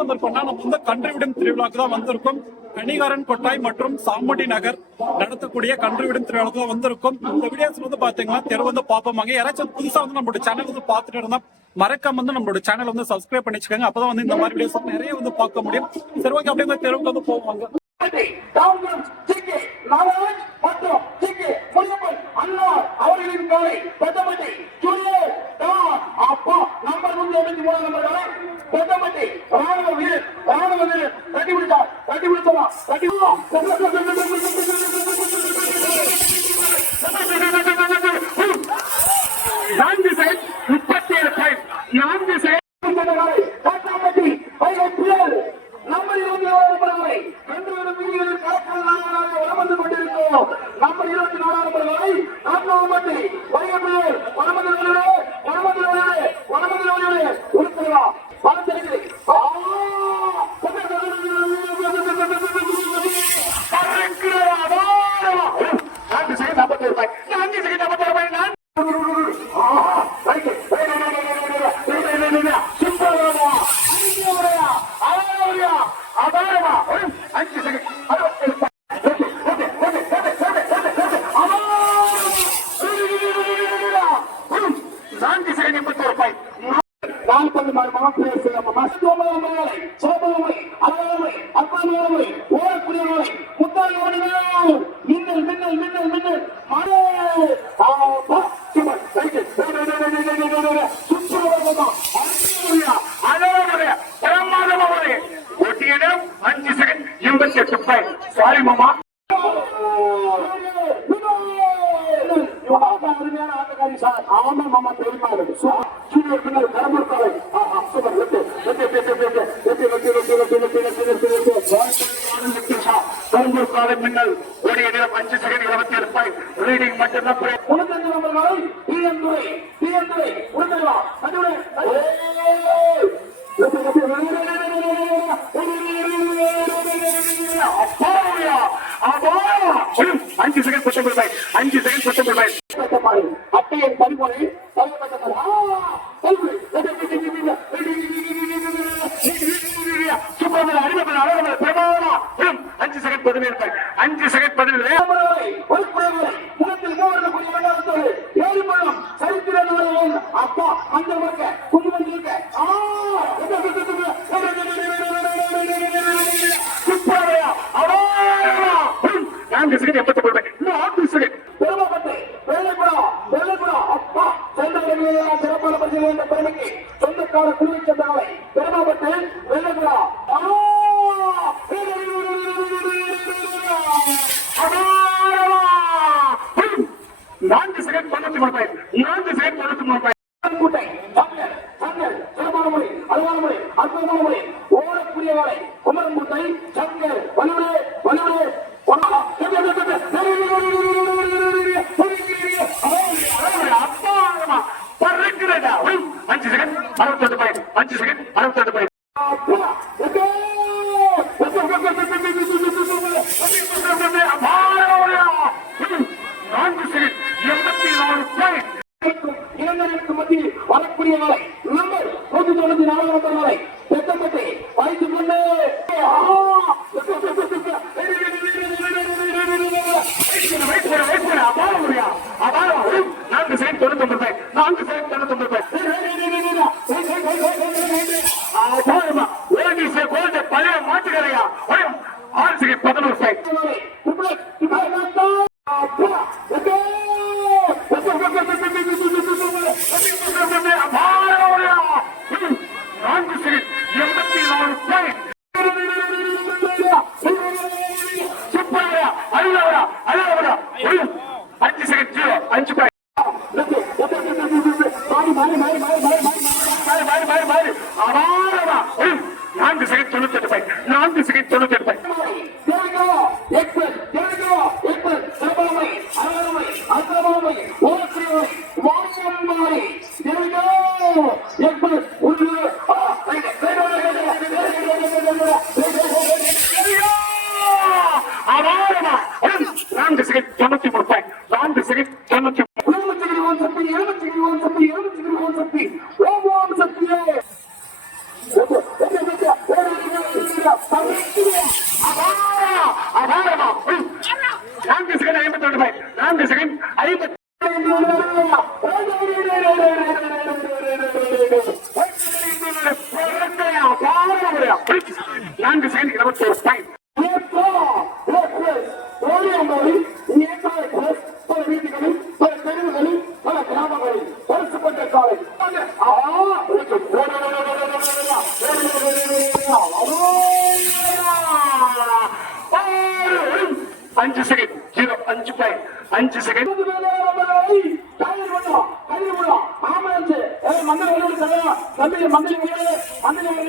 வந்திருக்கோம்னா நம்ம வந்து கன்றுவிடும் திருவிழாக்கு தான் வந்திருக்கோம். கணிகாரன் கொட்டாய் மற்றும் சாமுண்டி நகர் நடத்தக்கூடிய கன்றுவிடும் திருவிழாக்கு தான் வந்திருக்கோம். இந்த வீடியோஸ் வந்து பாத்தீங்கன்னா தெரு வந்து பார்ப்போமாங்க யாராச்சும் புதுசா வந்து நம்மளோட சேனல் வந்து பாத்துட்டு இருந்தா மறக்காம வந்து நம்மளோட சேனல் வந்து சப்ஸ்கிரைப் பண்ணி வச்சுக்கோங்க அப்பதான் வந்து இந்த மாதிரி வீடியோஸ் நிறைய வந்து பார்க்க முடியும். சரி ஓகே அப்படியே தெருவுக்கு வந்து போவாங்க மற்றும் அண்ணா அவர்களின் காலை அப்பா நம்பர் நூத்தி மூணாம் நம்பர் தொண்டமல்லி ராணுவ வீரர் ராணுவ வீரர் தட்டி பிடித்தார் தட்டி பிடிச்சவா தட்டி நான்கு சைட் முப்பத்தி ஏழு பாயிண்ட் நான்கு சைட். நம்ம இருபத்தி நாலாயிரம் வரை நான்காவது வரை வளமதி ನಿಮ್ಮನ್ನು ರೂಪಾಯಿ ನಾಲ್ಕೊಂಡು ಮಾಡುವ ಅಷ್ಟೋಮಯಮೈ ಸೋಮಯಮೈ ಅಲ್ಲಮೈ ಅಪ್ಪನಮೈ ಓಡಕ್ಕುರಿಯವೈ ಮುತ್ತಾಯೋಡಿ ನಾವು ಮಿನ್ನಲ್ ಮಿನ್ನಲ್ ಮಿನ್ನಲ್ ಮಿನ್ನಲ್ ಮಾಡೋ அஞ்சு செகண்ட் எண்பத்தி எட்டு சாரி மாமா ஆட்டக்காரி சார் ஆமா மாமா தெரியுமா சூரியர் பின்னர் கடம்பூர் காலை சூப்பர் வெட்டு வெட்டு வெட்டு வெட்டு வெட்டு வெட்டு வெட்டு வெட்டு வெட்டு வெட்டு வெட்டு வெட்டு கடம்பூர் காலை மின்னல் ஓடிய நேரம் அஞ்சு செகண்ட் இருபத்தி ஏழு ரீடிங் மட்டும்தான் அஞ்சு செகண்ட் பத்தொன்பது ரூபாய் அஞ்சு செகண்ட் பத்தொன்பது ரூபாய் அட்டையின் பரிமுறை அஞ்சு செகண்ட் பதினேழு ரூபாய் அஞ்சு செகண்ட் பதினேழு அப்பா அந்த இந்த பகுதிக்கு சொந்தக்கார குழுவை சேர்ந்தவர்களை பெருமாவட்டில் அஞ்சு செகண்ட் அறுபத்தி ரெண்டு நான்கு செகண்ட் எண்பத்தி நாலு பாயிண்ட் இளைஞர்களுக்கு மத்தியில் வரக்கூடிய நம்பர் நூத்தி தொண்ணூத்தி நாலாவது நாளை திட்டமிட்டு வைத்துக் நான்கு சைட் தொண்ணூத்தி ஒன்பது ரூபாய் நான்கு சைட் தொண்ணூத்தி ஒன்பது ரூபாய் பழைய மாற்றுகிறையா ஆறு பதினோரு சைட் நான்கு செகண்ட் தொண்ணூத்தி மூணு பாயிண்ட் நான்கு செகண்ட் தொண்ணூத்தி சக்தி எழுபத்தி சக்தி எழுபத்தி சக்தி. ஓம் ஓம் சக்தியே. நான்கு செகண்ட் ஐம்பத்தி ரெண்டு பாய் நான்கு செகண்ட் ஐம்பத்தி நான்கு செகண்ட் இருபத்தி ஒரு பாயிண்ட்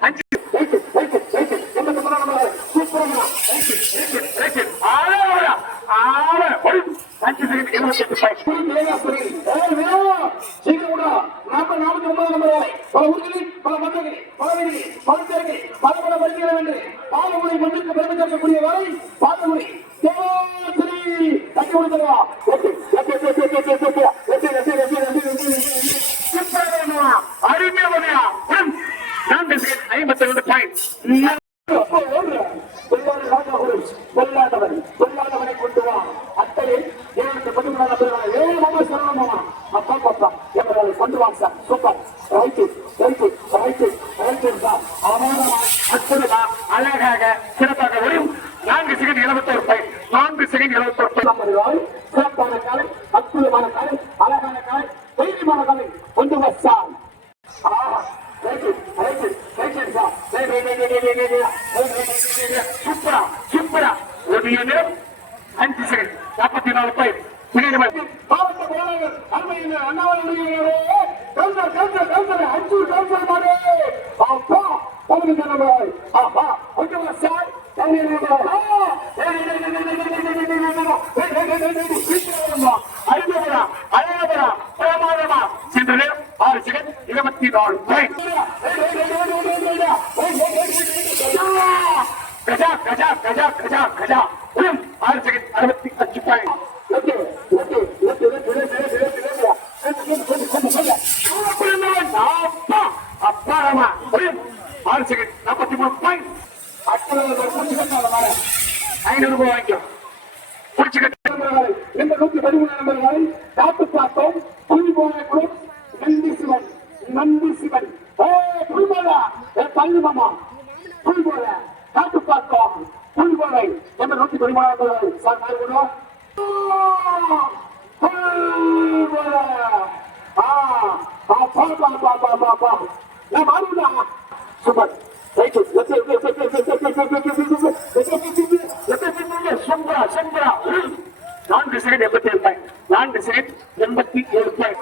அஞ்சு அஞ்சு செகண்ட் இருபத்தி எட்டு பல ஊர்களில் பல மன்றங்களில் பல வீடுகளில் பல பேர்களில் பல பல பரிசுகள் என்று பாலமுறை மண்ணிற்கு பெருமை சேர்க்கக்கூடிய வரை பாலமுறை அருமையா. நான்கு ஐம்பத்தி ரெண்டு பாயிண்ட் கொல்லாதவனை கொண்டு வா அத்தனை எனக்கு பதிமூணாம் ஏ மாமா சொல்லணும் மாமா அப்பா பாப்பா எங்களை கொண்டு வாங்க சார் சூப்பர் ரைட்டு இருபத்தி நாலு கஜா கஜா கஜா கஜா கஜா ஆறு செகண்ட் அறுபத்தி அஞ்சு பாயிண்ட் அப்பா அப்பாரமா ஆறு செகண்ட் நாற்பத்தி மூணு பாயிண்ட் ஐநூறு ரூபாய் வாங்கிக்கலாம் எந்த நூத்தி பதிமூணு நம்பர் வரை காத்து பார்த்தோம் சிவன் நந்தி சிவன் ஏ குழுமலா ஏ பல்லுமாமா குழி போல காத்து பார்த்தோம் குழி போலை எந்த நூத்தி பதிமூணு நம்பர் வரை சார் நான் கூட சூப்பர் ரைட்டு நான்கு எண்பத்தி ஏழு பாயிண்ட் நான்கு செகண்ட் எண்பத்தி ஏழு பாயிண்ட்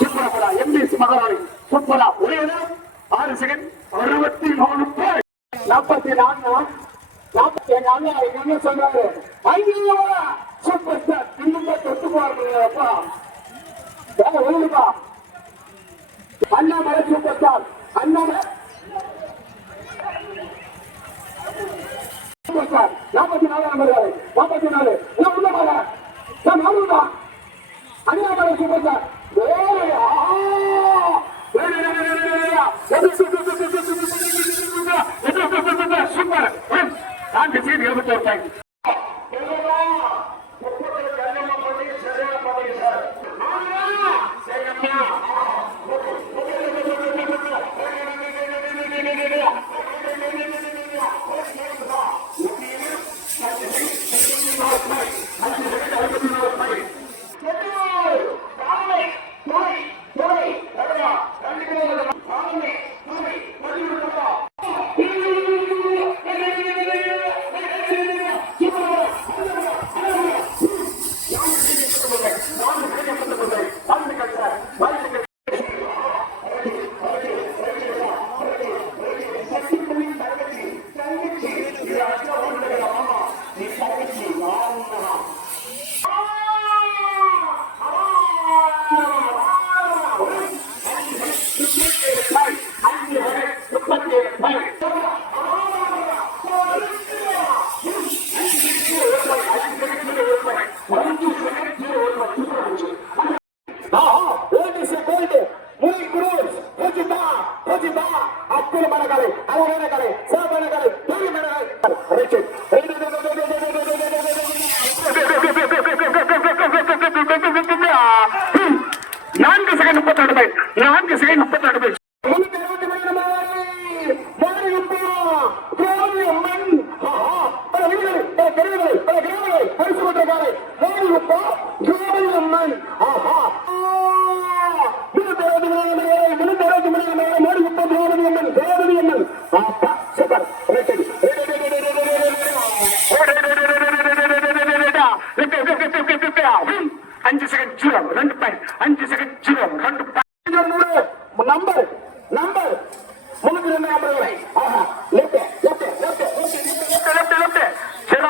சூப்பரா எம்டிஎஸ் மகாராணி. சூப்பரா ஒரே ஆறு செகண்ட் அறுபத்தி மூணு பாயிண்ட் நாற்பத்தி நான்கு நாற்பத்தி அண்ணா ஐயோ சூப்பர் ஸ்டார் இன்னும் தொட்டு ஒழுங்குப்பா Annamalai super star Annamalai Santhosh sir நாற்பத்தி நாலு நம்பர் காலை நாற்பத்தி நாலு எல்லாம் உள்ள பாரு சார் நாலு உண்டா அனிதா காலை சூப்பர் சார் சூப்பர் நான்கு சீட் எழுபத்தோரு பாயிண்ட்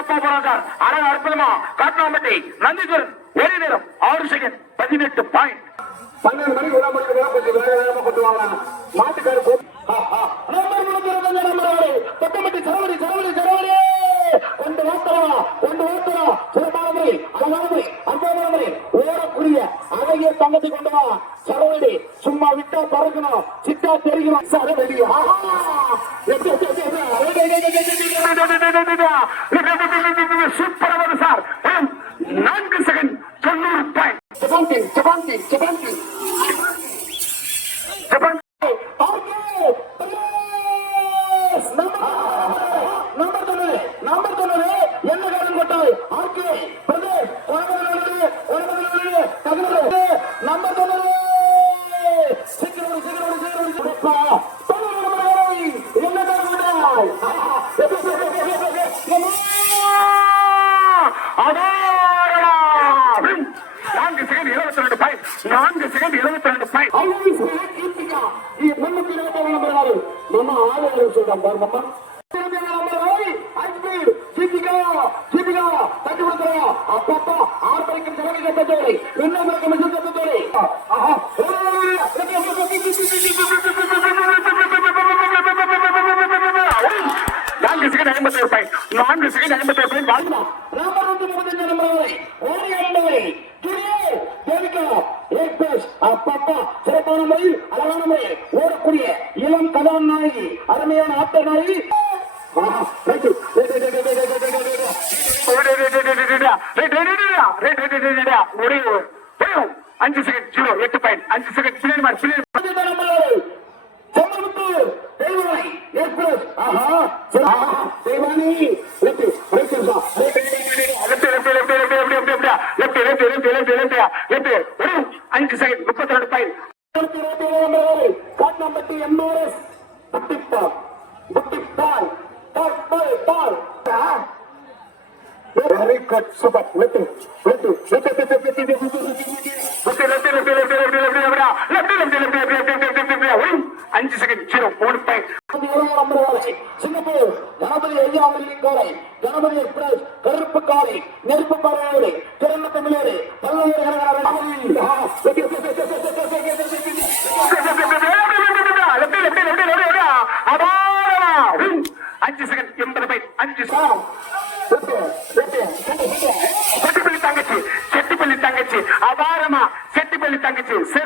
சிறப்பா போறான் சார் அற்புதமா காட்டினாம்பட்டி நந்திகரன் ஒரே நேரம் ஆறு செகண்ட் பதினெட்டு பாயிண்ட் பன்னெண்டு மணிக்கு விட வேலை போட்டு வேலை வேலை போட்டு மாட்டுக்காரு போ சரவடி சரவடி சரவடி கொண்டு ஓட்டலாம் கொண்டு ஓட்டலாம் சிறப்பானது அழகானது அற்புதமானது ஓடக்கூடிய அழகிய தங்கத்தை கொண்டு வா சரவடி சும்மா விட்டா பறக்கணும் சிட்டா தெரிக்கணும் சரவடி ஆஹா எட்டு, எட்டு, எட்டு, எட்டு. அழகு, அழகு, அழகு, அழகு, அழகு. சூப்பரா வரும் சார் நான்கு செகண்ட் தொண்ணூறு பாயிண்ட் ஜபான்கிங் ஜபான்கிங் ஜபான்கிங் ஜப்பான் நம்பர் தொண்ணூறு நம்பர் தொண்ணூறு என்ன காரணம் கொட்டாய் ஆர்கே பிரதேஷ் நம்பர் தொண்ணூறு சீக்கிரம் சீக்கிரம் சீக்கிரம் தொண்ணூறு நம்பர் என்ன காரணம் அடாரடா! நான்கு செகண்ட் இருபத்தி ரெண்டு பாயிண்ட் நான்கு செகண்ட் இருபத்தி ரெண்டு பாயிண்ட் முன்னூத்தி இருபத்தி ஏழு நம்பர் ஆறு நம்ம ஆளுநர் சொல்றான் பாருங்க அம்மா அப்பப்பா ஆறு மணிக்கு தலைமை கட்டத்தோடு இன்னும் மிஷன் கட்டத்தோடு ஆஹா நான்கு செகண்ட் ஐம்பத்தி ஒரு பாயிண்ட் நான்கு செகண்ட் ஐம்பத்தி ஒரு பாயிண்ட் வாழ்ந்தோம் நம்பர் நூத்தி முப்பத்தஞ்சு நம்பர் வரை ஓடி அண்டவரை கிரியே தேவிகா ஏக்பேஷ் அப்பப்பா சிறப்பான முறையில் அழகான முறையில் ஓடக்கூடிய இளம் கதாநாயகி அருமையான ஆட்ட நாயகி ஆஹா, ரைட்டு. அஞ்சு செகண்ட் ஜீரோ எட்டு பாயிண்ட் அஞ்சு செகண்ட் பின்னாடி மாறு பின்னாடி பதினெட்டு நம்பர் வரை செம்மமுத்து தெய்வானை ஏக்பேஷ் ஆஹா சரி, ஆஹா தெய்வானி ரைட்டு, ரைட்டு, சா. Right, right, right, right. அஞ்சு செகண்ட் முப்பத்தி ரெண்டு பாயிண்ட் இருபத்தி இருபத்தி ஏழு நம்பர் வரை காட்னாம்பட்டி எம்ஓஎஸ் புட்டிப்பால் புட்டிப்பால் பால் பால் பால் வெரி குட் சூப்பர் லெட்டு லெட்டு லெட்டு அஞ்சு செகண்ட் ஜீரோ மூணு பாயிண்ட் நம்பர் சிங்கப்பூர் கணபதி ஐயா அவர்களின் காலை கணபதி எக்ஸ்பிரஸ் கருப்பு காலை நெருப்பு பாறையோடு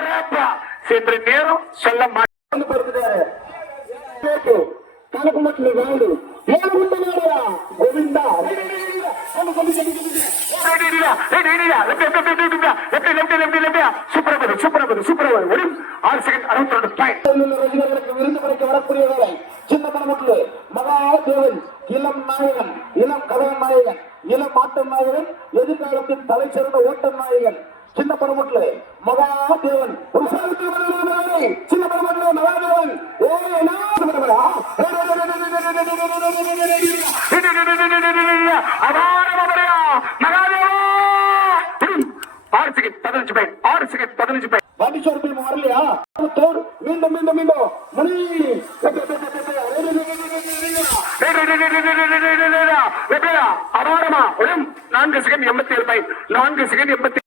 சிறப்பா சென்ற நேரம் சொல்ல மாட்டேன் கணக்கு மட்டும் வேண்டு ஏழு முட்டை வேடையா கோவிந்தா ஆறு செகண்ட் அறுபத்தி ரெண்டு பாயிண்ட் ரசிகர்களுக்கு விருது படைக்க வரக்கூடிய வேலை சின்ன பணமுட்டு மகாதேவன் இளம் நாயகன் இளம் கதையன் நாயகன் இளம் ஆட்டம் நாயகன் எதிர்காலத்தின் தலை சிறந்த ஓட்டம் நாயகன் சின்ன பணமுட்டு மகாதேவன் ஒரு சாவித்திரி மனிதனாய் சின்ன பதினஞ்சு பாயிண்ட் ஆறு பதினஞ்சு பாயிண்ட் பாண்டிச்சோர் டீம் வரலையா? தோர் மீண்டும் மீண்டும் மீண்டும். மணி. அபாரமா நான்கு செகண்ட் எண்பத்தி ஏழு நான்கு செகண்ட் எண்பத்தி